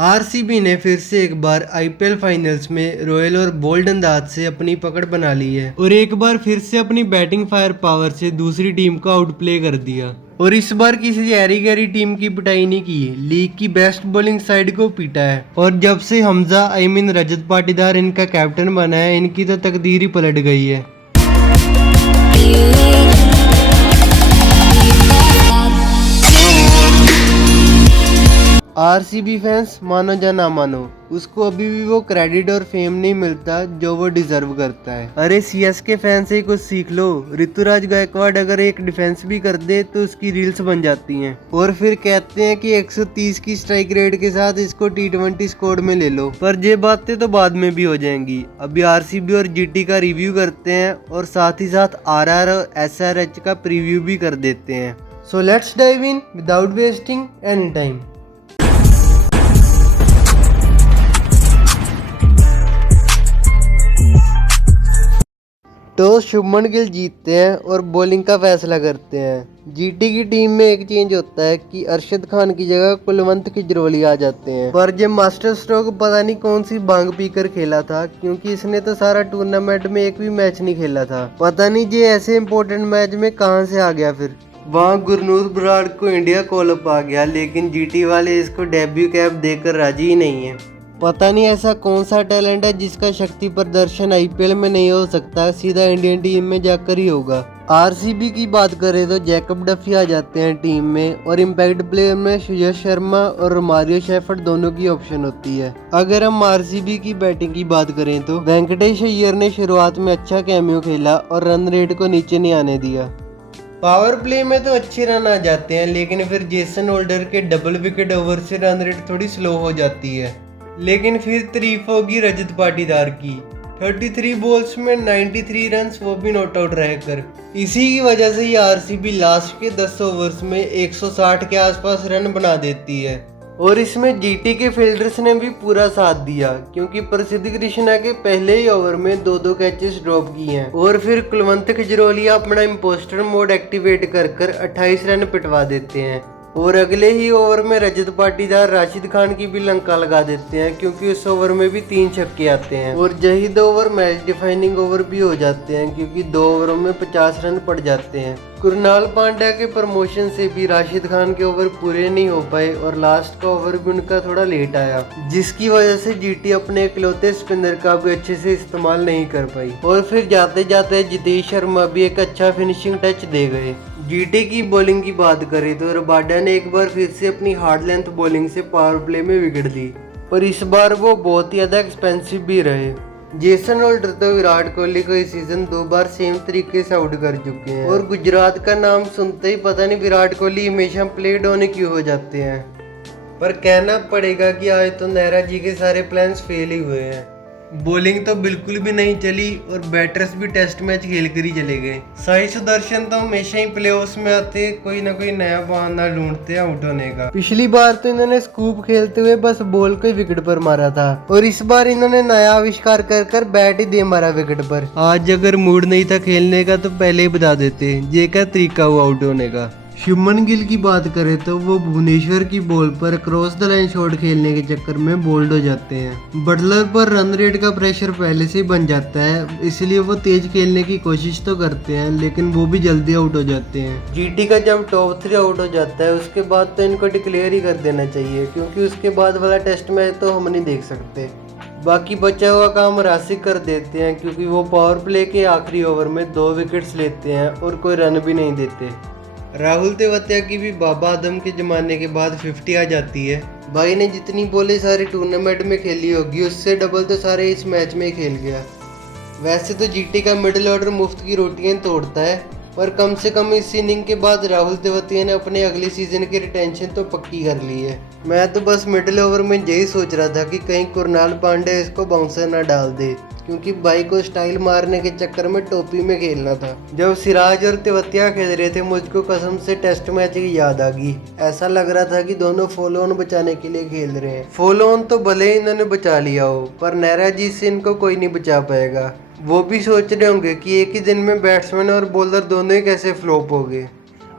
RCB ने फिर से एक बार आईपीएल फाइनल्स में रॉयल और बोल्ड अंदाज से अपनी पकड़ बना ली है और एक बार फिर से अपनी बैटिंग फायर पावर से दूसरी टीम को आउटप्ले कर दिया। और इस बार किसी गहरी गहरी टीम की पिटाई नहीं की, लीग की बेस्ट बॉलिंग साइड को पीटा है। और जब से हमजा रजत पाटीदार इनका कैप्टन बना है, इनकी तो तकदीर ही पलट गई है। आरसीबी फैंस मानो या ना मानो, उसको अभी भी वो क्रेडिट और फेम नहीं मिलता जो वो डिजर्व करता है। अरे सीएसके फैन से ही कुछ सीख लो। ऋतुराज गायकवाड़ अगर एक डिफेंस भी कर दे तो उसकी रील्स बन जाती हैं और फिर कहते हैं कि 130 की स्ट्राइक रेट के साथ इसको T20 स्क्वाड में ले लो। पर ये बातें तो बाद में भी हो जाएंगी। अभी आरसीबी और जीटी का रिव्यू करते हैं और साथ ही साथ आरआर और एसआरएच का प्रीव्यू भी कर देते हैं। So let's dive in without wasting any time. Toss Shubman Gill जीतते हैं और बॉलिंग का फैसला करते हैं। जीटी की टीम में एक चेंज होता है कि अरशद खान की जगह कुलवंत खिजरोली आ जाते हैं। पर ये मास्टर स्ट्रोक पता नहीं कौन सी भांग पीकर खेला था, क्योंकि इसने तो सारा टूर्नामेंट में एक भी मैच नहीं खेला था। पता नहीं ये ऐसे इंपॉर्टेंट मैच में कहां से आ गया। फिर वहाँ गुरनूर बराड़ को इंडिया कॉल अप आ गया, लेकिन जीटी वाले इसको डेब्यू कैप देकर राजी ही नहीं है। पता नहीं ऐसा कौन सा टैलेंट है जिसका शक्ति प्रदर्शन आईपीएल में नहीं हो सकता, सीधा इंडियन टीम में जाकर ही होगा। आरसीबी की बात करें तो जैकब डफी आ जाते हैं टीम में और इम्पैक्ट प्लेयर में सुयश शर्मा और मारियो शेफर्ड दोनों की ऑप्शन होती है। अगर हम आरसीबी की बैटिंग की बात करें तो वेंकटेश अय्यर ने शुरुआत में अच्छा कैमियो खेला और रन रेट को नीचे नहीं आने दिया। पावर प्ले में तो अच्छे रन आ जाते हैं, लेकिन फिर जेसन होल्डर के डबल विकेट ओवर से रन रेट थोड़ी स्लो हो जाती है। लेकिन फिर तारीफ होगी रजत पाटीदार की, 33 बॉल्स में 93 रन्स, वो भी नॉट आउट रहकर। इसी की वजह से ये आरसीबी लास्ट के 10 ओवर्स में 160 के आसपास रन बना देती है। और इसमें जीटी के फील्डर्स ने भी पूरा साथ दिया, क्योंकि प्रसिद्ध कृष्णा के पहले ही ओवर में 2-2 कैचेस ड्रॉप किए हैं। और फिर कुलवंत खिजरोलिया अपना इम्पोस्टर मोड एक्टिवेट कर 28 रन पिटवा देते हैं। और अगले ही ओवर में रजत पाटीदार राशिद खान की भी लंका लगा देते हैं, क्योंकि उस ओवर में भी 3 छक्के आते हैं। और यही 2 ओवर मैच डिफाइनिंग ओवर भी हो जाते हैं, क्योंकि 2 ओवरों में 50 रन पड़ जाते हैं। कुरनाल पांड्या के प्रमोशन से भी राशिद खान के ओवर पूरे नहीं हो पाए और लास्ट का ओवर भी उनका थोड़ा लेट आया, जिसकी वजह से जीटी अपने इकलौते स्पिनर का भी अच्छे से इस्तेमाल नहीं कर पाई। और फिर जाते जाते जितेश शर्मा भी एक अच्छा फिनिशिंग टच दे गए। जीटी की बॉलिंग की बात करें तो रबाडा ने एक बार फिर से अपनी हार्ड लेंथ बॉलिंग से पावर प्ले में विकेट ली, पर इस बार वो बहुत ही ज्यादा एक्सपेंसिव भी रहे। जेसन होल्डर तो विराट कोहली को इस सीजन 2 बार सेम तरीके से आउट कर चुके हैं और गुजरात का नाम सुनते ही पता नहीं विराट कोहली हमेशा प्लेड होने क्यों हो जाते हैं। पर कहना पड़ेगा कि आज तो नेहरा जी के सारे प्लान्स फेल ही हुए हैं। बॉलिंग तो बिल्कुल भी नहीं चली और बैटर्स भी टेस्ट मैच खेल कर ही चले गए। साई सुदर्शन तो हमेशा ही प्लेऑफ्स में आते कोई ना कोई नया बहाना ढूंढते आउट होने का। पिछली बार तो इन्होंने स्कूप खेलते हुए बस बॉल को विकेट पर मारा था, और इस बार इन्होंने नया आविष्कार कर बैट ही दे मारा विकेट पर। आज अगर मूड नहीं था खेलने का तो पहले ही बता देते ये क्या तरीका हुआ आउट होने का। शुभमन गिल की बात करें तो वो भुवनेश्वर की बॉल पर क्रॉस द लाइन शॉट खेलने के चक्कर में बोल्ड हो जाते हैं। बटलर पर रन रेट का प्रेशर पहले से ही बन जाता है, इसलिए वो तेज खेलने की कोशिश तो करते हैं, लेकिन वो भी जल्दी आउट हो जाते हैं। जीटी का जब टॉप 3 आउट हो जाता है उसके बाद तो इनको डिक्लेयर ही कर देना चाहिए, क्योंकि उसके बाद वाला टेस्ट मैच तो हम नहीं देख सकते। बाकी बचा हुआ काम राशिद कर देते हैं, क्योंकि वो पावर प्ले के आखिरी ओवर में 2 विकेट्स लेते हैं और कोई रन भी नहीं देते। राहुल तेवतिया की भी बाबा आदम के ज़माने के बाद 50 आ जाती है। भाई ने जितनी बॉलें सारे टूर्नामेंट में खेली होगी उससे डबल तो सारे इस मैच में ही खेल गया। वैसे तो जीटी का मिडिल ऑर्डर मुफ्त की रोटियां तोड़ता है, पर कम से कम इस इनिंग के बाद राहुल तेवतिया ने अपने अगले सीजन की रिटेंशन तो पक्की कर ली है। मैं तो बस मिडिल ओवर में यही सोच रहा था कि कहीं कुरनाल पांड्या इसको बाउंसर ना डाल दे, क्योंकि भाई को स्टाइल मारने के चक्कर में टोपी में खेलना था। जब सिराज और तेवतिया खेल रहे थे मुझको कसम से टेस्ट मैच की याद आ गई। ऐसा लग रहा था कि दोनों फॉलो ऑन बचाने के लिए खेल रहे हैं। फॉलो ऑन तो भले ही इन्होंने बचा लिया हो, पर नेहरा जी से इनको कोई नहीं बचा पाएगा। वो भी सोच रहे होंगे कि एक ही दिन में बैट्समैन और बॉलर दोनों ही कैसे फ्लॉप हो गए।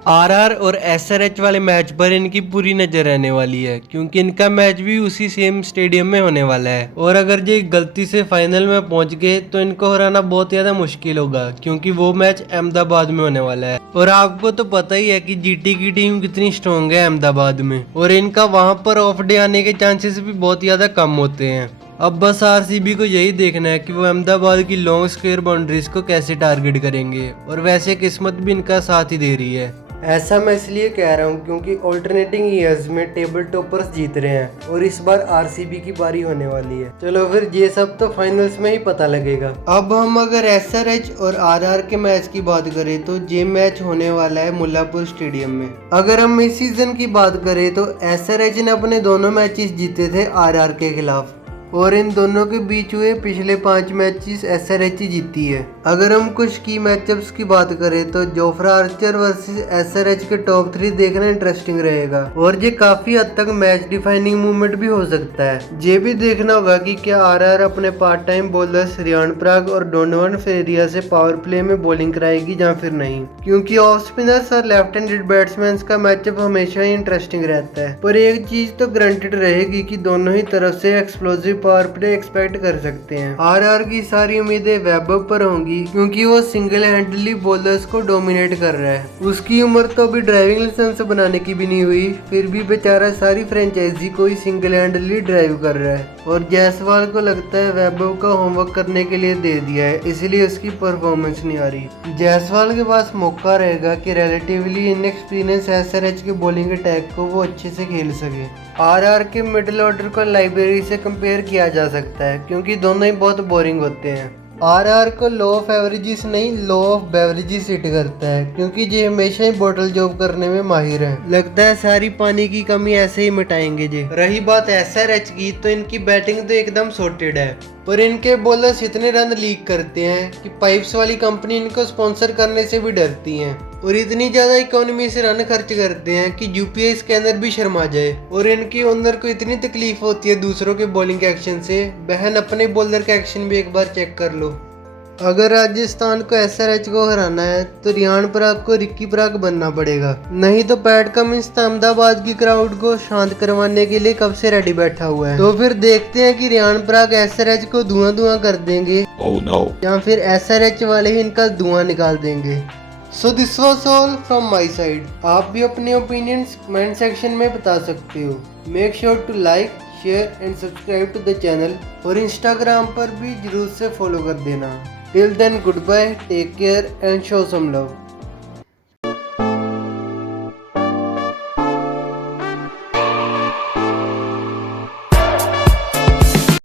आरआर और एसआरएच वाले मैच पर इनकी पूरी नजर रहने वाली है, क्योंकि इनका मैच भी उसी सेम स्टेडियम में होने वाला है। और अगर ये गलती से फाइनल में पहुंच गए तो इनको हराना बहुत ज्यादा मुश्किल होगा, क्योंकि वो मैच अहमदाबाद में होने वाला है। और आपको तो पता ही है कि जीटी की टीम कितनी स्ट्रॉन्ग है अहमदाबाद में, और इनका वहां पर ऑफ डे आने के चांसेस भी बहुत ज्यादा कम होते हैं। अब बस आरसीबी को यही देखना है कि वो अहमदाबाद की लॉन्ग स्क्वायर बाउंड्रीज को कैसे टारगेट करेंगे, और वैसे किस्मत भी इनका साथ ही दे रही है। ऐसा मैं इसलिए कह रहा हूँ क्योंकि ऑल्टरनेटिंग ईयर्स में टेबल टॉपर्स जीत रहे हैं और इस बार आरसीबी की बारी होने वाली है। चलो फिर ये सब तो फाइनल्स में ही पता लगेगा। अब हम अगर एसआरएच और आरआर के मैच की बात करें तो ये मैच होने वाला है मुल्लापुर स्टेडियम में। अगर हम इस सीजन की बात करें तो एसआरएच ने अपने दोनों मैचेस जीते थे आरआर के खिलाफ, और इन दोनों के बीच हुए पिछले 5 मैचेस एसआरएच ही जीती है। अगर हम कुछ की मैचअप्स की बात करें तो जोफ्रा आर्चर वर्सेस एसआरएच के टॉप 3 देखना इंटरेस्टिंग रहेगा, और ये काफी हद तक मैच डिफाइनिंग मूवमेंट भी हो सकता है। ये भी देखना होगा कि क्या आरआर अपने part time bowlers Riyan Parag और डोनोवन फेरिया से पावर प्ले में बॉलिंग कराएगी या फिर नहीं, क्योंकि ऑफ स्पिनर्स और लेफ्ट हैंडेड बैट्समैन का मैचअप हमेशा ही इंटरेस्टिंग रहता है। पर एक चीज तो गारंटेड रहेगी कि दोनों ही तरफ से एक्सप्लोसिव पावर प्ले एक्सपेक्ट कर सकते हैं। आरआर की सारी उम्मीदें वैभव पर होंगी, क्योंकि वो सिंगल हैंडली बॉलर्स को डोमिनेट कर रहा है। उसकी उम्र तो अभी ड्राइविंग लाइसेंस बनाने की भी नहीं हुई, फिर भी बेचारा सारी फ्रेंचाइजी को ही सिंगल हैंडली ड्राइव कर रहा है। और जायसवाल को लगता है वैभव का होमवर्क करने के लिए दे दिया है, इसलिए उसकी परफॉर्मेंस नहीं आ रही। जायसवाल के पास मौका रहेगा कि रिलेटिवली इनएक्सपीरियंस एसआरएच के बॉलिंग अटैक को वो अच्छे से खेल सके। आरआर के मिडिल ऑर्डर को लाइब्रेरी से कंपेयर किया जा सकता है, क्योंकि दोनों ही बहुत बोरिंग होते हैं। आरआर को लो ऑफ एवरेजेस नहीं, लो ऑफ बेवरेजेस हिट करता है, क्योंकि ये हमेशा ही बॉटल जॉब करने में माहिर है। लगता है सारी पानी की कमी ऐसे ही मिटाएंगे जे। रही बात एसआरएच की, तो इनकी बैटिंग तो एकदम सॉर्टेड है, पर इनके बॉलर्स इतने रन लीक करते हैं कि पाइप्स वाली कंपनी इनको स्पॉन्सर करने से भी डरती है, और इतनी ज्यादा इकोनॉमी से रन खर्च करते हैं कि यूपीआई स्कैनर भी शर्मा जाए। और इनकी ओनर को इतनी तकलीफ होती है दूसरों के बॉलिंग एक्शन से, बहन अपने बॉलर का एक्शन भी एक बार चेक कर लो। अगर राजस्थान को एसआरएच को हराना है तो रियान पराग को रिक्की पराग बनना पड़ेगा, नहीं तो पैट कमिंस अहमदाबाद की क्राउड को शांत करवाने के लिए कब से रेडी बैठा हुआ है। तो फिर देखते हैं कि रियान पराग एसआरएच को धुआं धुआं कर देंगे या फिर एसआरएच वाले ही इनका धुआं निकाल देंगे। So this was all from my side. आप भी अपने ओपिनियंस कमेंट सेक्शन में बता सकते हो। Make sure to like, share and subscribe to the channel, और इंस्टाग्राम पर भी जरूर से फॉलो कर देना। Till then, goodbye, take care and show some love.